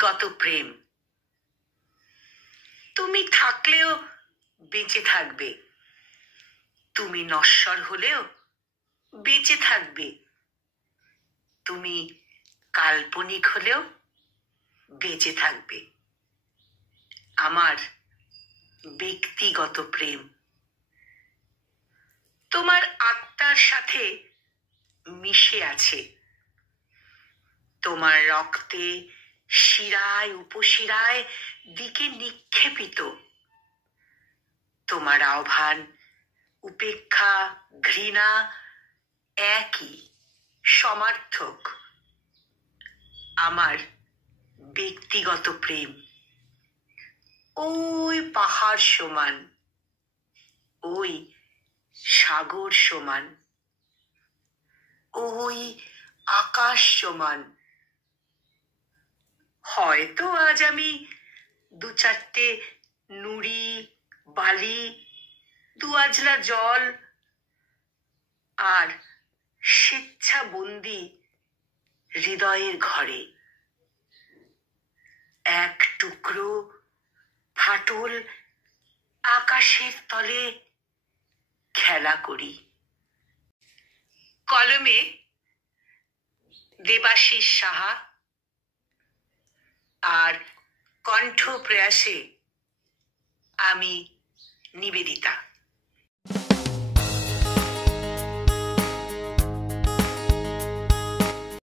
ব্যক্তিগত প্রেম। তুমি থাকলেও বেঁচে থাকবে, তুমি নশ্বর হলেও বেঁচে থাকবে, তুমি কাল্পনিক হলেও বেঁচে থাকবে। আমার ব্যক্তিগত প্রেম তোমার আত্মার সাথে মিশে আছে, তোমার রক্তে শিরায় উপশিরায় দিকে নিক্ষেপিত। তোমার আহ্বান, উপেক্ষা, ঘৃণা একই, সমার্থক। আমার ব্যক্তিগত প্রেম ওই পাহাড় সমান, ওই সাগর সমান, ওই আকাশ সমান। হয়তো আজ আমি দু চারটে নুড়ি, বালি, দু আজলা জল আর স্বেচ্ছাবন্দি হৃদয়ের ঘরে এক টুকরো ফাটল আকাশের তলে খেলা করি। কলমে দেবাশিস সাহা আর কণ্ঠ প্রয়াসে আমি নিবেদিতা।